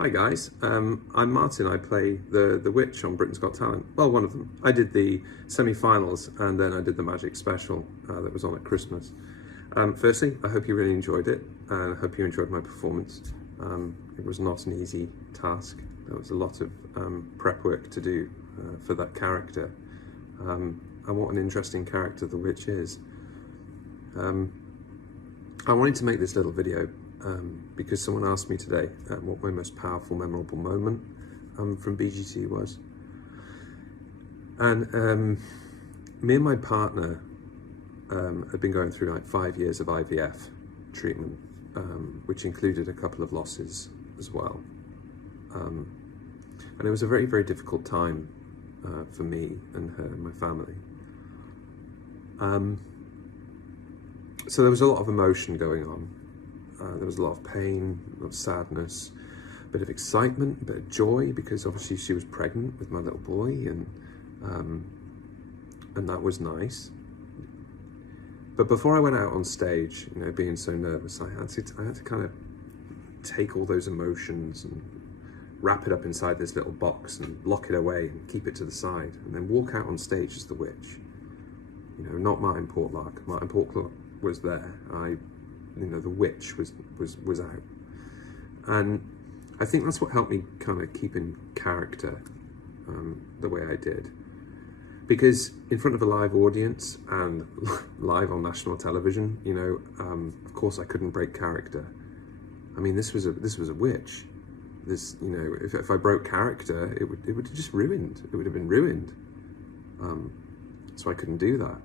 Hi guys, I'm Martin. I play the witch on Britain's Got Talent. Well, one of them. I did the semi-finals and then I did the Magic special that was on at Christmas. Firstly, I hope you really enjoyed it and I hope you enjoyed my performance. It was not an easy task. There was a lot of prep work to do for that character. And what an interesting character the witch is. I wanted to make this little video because someone asked me today what my most powerful, memorable moment from BGT was. And me and my partner had been going through like 5 years of IVF treatment, which included a couple of losses as well. And it was a very, very difficult time for me and her and my family. So there was a lot of emotion going on. There was a lot of pain, a lot of sadness, a bit of excitement, a bit of joy, because obviously she was pregnant with my little boy, and that was nice. But before I went out on stage, you know, being so nervous, I had to kind of take all those emotions and wrap it up inside this little box and lock it away and keep it to the side, and then walk out on stage as the witch. You know, not Martin Portlock. Martin Portlock was there. The witch was out, and I think that's what helped me kind of keep in character the way I did, because in front of a live audience and live on national television, you know, of course I couldn't break character. I mean, this was a witch. This, you know, if I broke character, it would have just ruined. It would have been ruined. So I couldn't do that.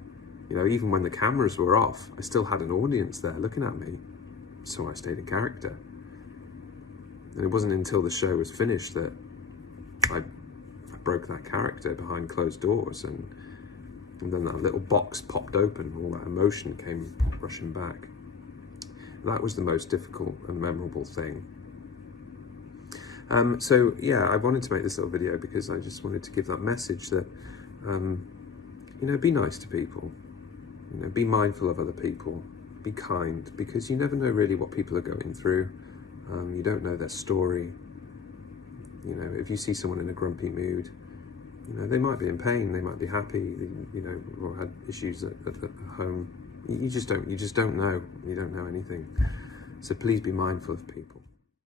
You know, even when the cameras were off, I still had an audience there looking at me, so I stayed in character. And it wasn't until the show was finished that I broke that character behind closed doors, and then that little box popped open, all that emotion came rushing back. That was the most difficult and memorable thing. So yeah, I wanted to make this little video because I just wanted to give that message that, you know, be nice to people. You know, be mindful of other people, be kind, because you never know really what people are going through. You don't know their story. You know, if you see someone in a grumpy mood, you know, they might be in pain, they might be happy, you know, or had issues at home. You just don't know. You don't know anything. So please be mindful of people.